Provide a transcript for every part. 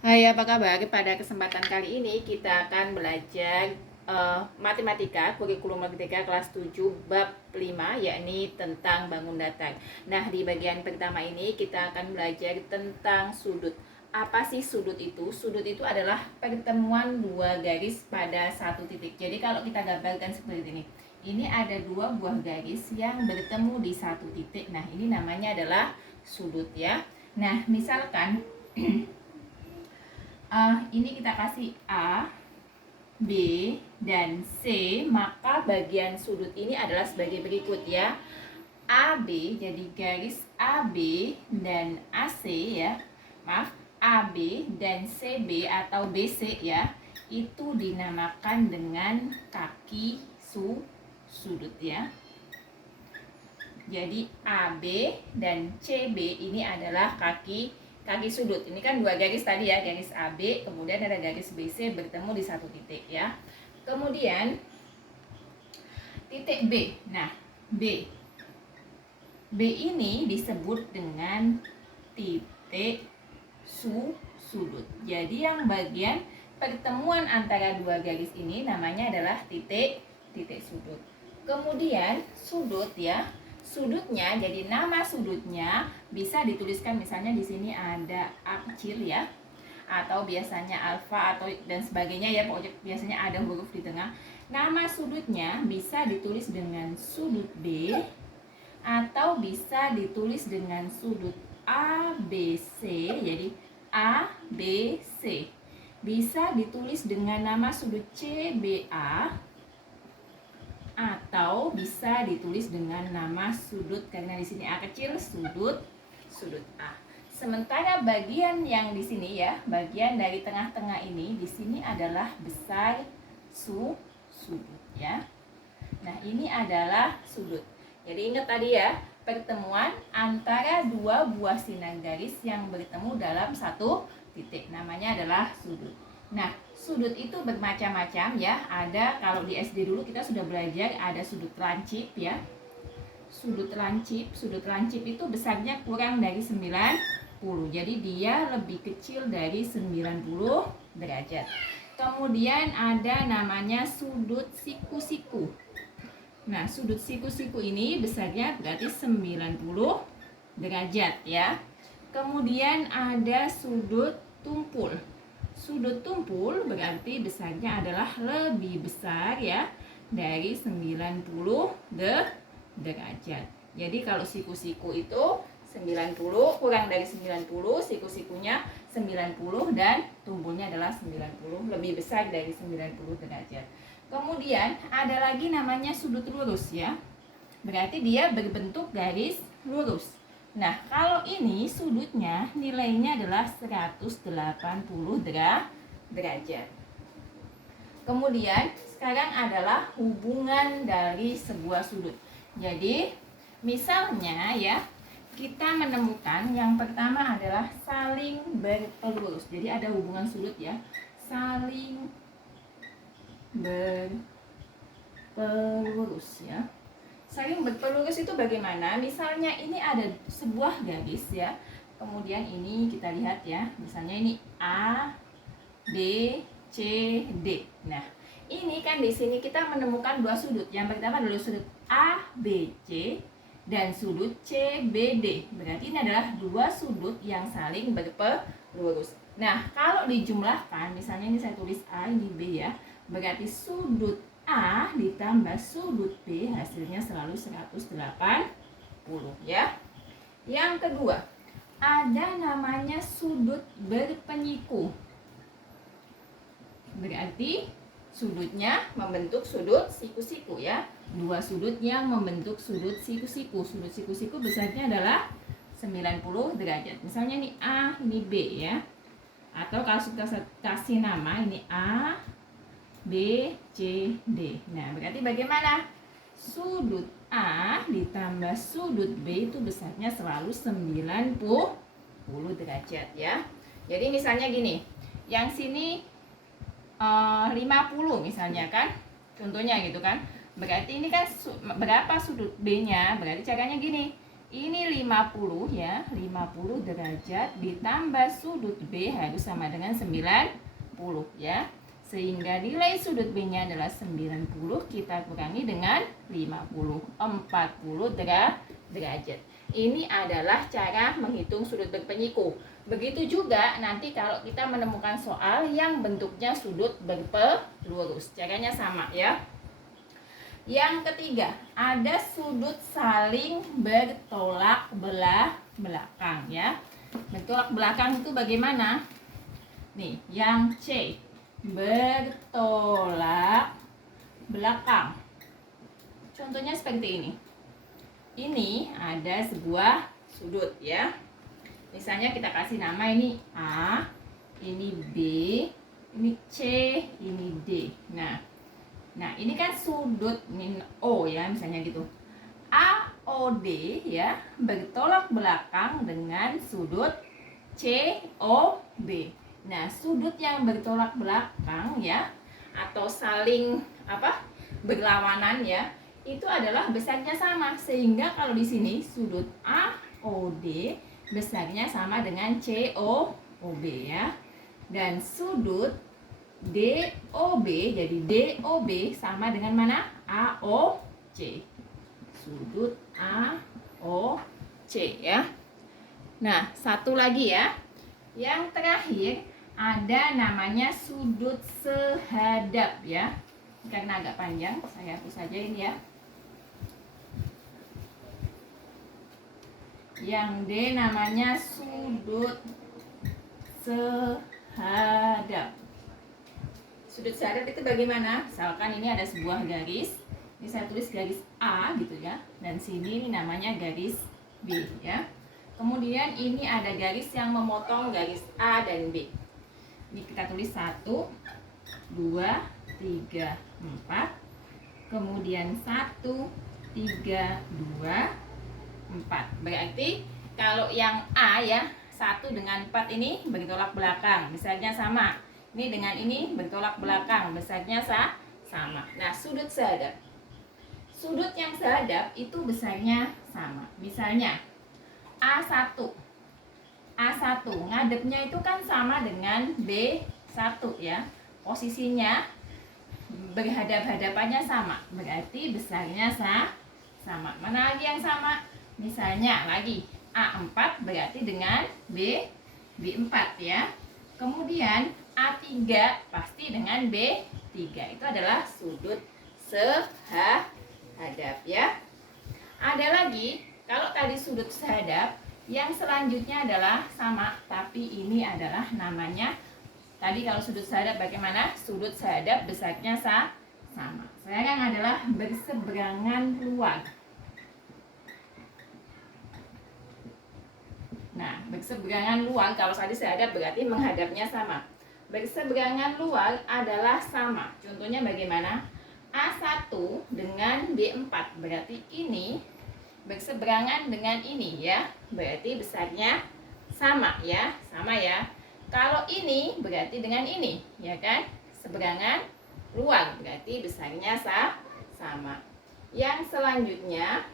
Hai, apa kabar? Pada kesempatan kali ini kita akan belajar matematika kurikulum merdeka kelas 7 bab 5, yakni tentang bangun datar. Nah, di bagian pertama ini kita akan belajar tentang sudut. Apa sih sudut itu? Sudut itu adalah pertemuan dua garis pada satu titik. Jadi kalau kita gambarkan seperti ini, ini ada dua buah garis yang bertemu di satu titik. Nah, ini namanya adalah sudut ya. Nah, misalkan ini kita kasih A, B, dan C, maka bagian sudut ini adalah sebagai berikut ya. AB, jadi garis AB dan AC ya. Maaf, AB dan CB atau BC ya, itu dinamakan dengan kaki sudut ya. Jadi AB dan CB ini adalah kaki sudut. Ini kan dua garis tadi ya, garis AB, kemudian ada garis BC bertemu di satu titik ya. Kemudian titik B. Nah, B ini disebut dengan titik sudut. Jadi yang bagian pertemuan antara dua garis ini namanya adalah titik sudut. Kemudian sudut ya. Sudutnya, jadi nama sudutnya bisa dituliskan misalnya di sini ada A kecil ya, atau biasanya alfa atau dan sebagainya ya, pokoknya biasanya ada huruf di tengah. Nama sudutnya bisa ditulis dengan sudut B atau bisa ditulis dengan sudut ABC, jadi ABC. Bisa ditulis dengan nama sudut CBA atau bisa ditulis dengan nama sudut, karena di sini A kecil, sudut A. Sementara bagian yang di sini ya, bagian dari tengah-tengah ini di sini adalah besar sudut ya. Nah, ini adalah sudut. Jadi ingat tadi ya, pertemuan antara dua buah sinar garis yang bertemu dalam satu titik, namanya adalah sudut. Nah, sudut itu bermacam-macam ya. Ada, kalau di SD dulu kita sudah belajar, ada sudut lancip ya. Sudut lancip itu besarnya kurang dari 90. Jadi dia lebih kecil dari 90 derajat. Kemudian ada namanya sudut siku-siku. Nah, sudut siku-siku ini besarnya berarti 90 derajat ya. Kemudian ada sudut tumpul. Sudut tumpul berarti besarnya adalah lebih besar ya dari 90 derajat. Jadi kalau siku-siku itu 90, kurang dari 90, siku-sikunya 90 dan tumpulnya adalah 90, lebih besar dari 90 derajat. Kemudian ada lagi namanya sudut lurus ya. Berarti dia berbentuk garis lurus. Nah, kalau ini sudutnya nilainya adalah 180 derajat. Kemudian sekarang adalah hubungan dari sebuah sudut. Jadi, misalnya ya, kita menemukan yang pertama adalah saling berpelurus. Jadi ada hubungan sudut ya, saling berpelurus ya. Saling berpelurus itu bagaimana? Misalnya ini ada sebuah garis ya, kemudian ini kita lihat ya, misalnya ini A, B, C, D. Nah, ini kan di sini kita menemukan dua sudut. Yang pertama adalah sudut A, B, C dan sudut C, B, D. Berarti ini adalah dua sudut yang saling berpelurus. Nah, kalau dijumlahkan, misalnya ini saya tulis A, ini B ya, berarti sudut A ditambah sudut B hasilnya selalu 180 ya. Yang kedua, ada namanya sudut berpenyiku. Berarti sudutnya membentuk sudut siku-siku ya. Dua sudut yang membentuk sudut siku-siku. Sudut siku-siku besarnya adalah 90 derajat. Misalnya ini A, ini B ya. Atau kalau kita kasih nama ini A, B, C, D. Nah, berarti bagaimana? Sudut A ditambah sudut B itu besarnya selalu 90 derajat ya. Jadi misalnya gini, yang sini 50 misalnya kan, contohnya gitu kan. Berarti ini kan berapa sudut B-nya? Berarti caranya gini, Ini 50 ya, 50 derajat ditambah sudut B harus sama dengan 90 ya. Sehingga nilai sudut B-nya adalah 90, kita kurangi dengan 50, 40 derajat. Ini adalah cara menghitung sudut berpenyiku. Begitu juga nanti kalau kita menemukan soal yang bentuknya sudut berpelurus. Caranya sama ya. Yang ketiga, ada sudut saling bertolak belakang ya. Bertolak belakang itu bagaimana? Nih, yang C bertolak belakang. Contohnya seperti ini. Ini ada sebuah sudut ya. Misalnya kita kasih nama ini A, ini B, ini C, ini D. Nah, ini kan sudut ini O ya, misalnya gitu. AOD ya bertolak belakang dengan sudut COB. Nah, sudut yang bertolak belakang ya atau saling berlawanan ya, itu adalah besarnya sama. Sehingga kalau di sini sudut AOD besarnya sama dengan COB ya. Dan sudut DOB, jadi DOB sama dengan mana? AOC. Sudut AOC ya. Nah, satu lagi ya. Yang terakhir ada namanya sudut sehadap ya. Karena agak panjang, saya hapus saja ini ya. Yang D namanya sudut sehadap. Sudut sehadap itu bagaimana? Misalkan ini ada sebuah garis. Ini saya tulis garis A gitu ya. Dan sini ini namanya garis B ya. Kemudian ini ada garis yang memotong garis A dan B. Ini kita tulis 1, 2, 3, 4. Kemudian 1, 3, 2, 4. Berarti kalau yang A ya, 1 dengan 4 ini bertolak belakang. Besarnya sama. Ini dengan ini bertolak belakang. Besarnya sama. Nah, sudut sehadap. Sudut yang sehadap itu besarnya sama. Misalnya A1 ngadepnya itu kan sama dengan B1 ya. Posisinya berhadap-hadapannya sama, berarti besarnya sama. Mana lagi yang sama? Misalnya lagi A4 berarti dengan B4 ya. Kemudian A3 pasti dengan B3. Itu adalah sudut sehadap ya. Ada lagi, kalau tadi sudut sehadap, yang selanjutnya adalah sama, tapi ini adalah namanya, tadi kalau sudut sehadap bagaimana? Sudut sehadap besarnya sama. Sekarang adalah berseberangan luar. Nah, berseberangan luar, kalau tadi sehadap berarti menghadapnya sama. Berseberangan luar adalah sama. Contohnya bagaimana? A1 dengan B4, berarti ini berseberangan dengan ini ya, berarti besarnya sama ya, Kalau ini berarti dengan ini ya kan, seberangan luar berarti besarnya sama. Yang selanjutnya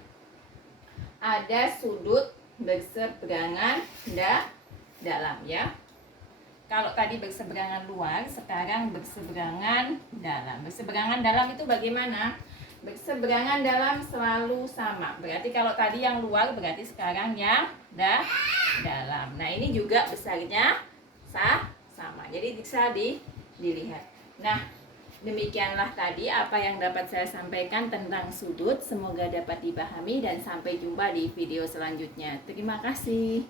ada sudut berseberangan dalam ya. Kalau tadi berseberangan luar, sekarang berseberangan dalam. Berseberangan dalam itu bagaimana? Berseberangan dalam selalu sama. Berarti kalau tadi yang luar, berarti sekarang yang dalam. Nah, ini juga besarnya sama. Jadi bisa dilihat. Nah, demikianlah tadi apa yang dapat saya sampaikan tentang sudut. Semoga dapat dipahami dan sampai jumpa di video selanjutnya. Terima kasih.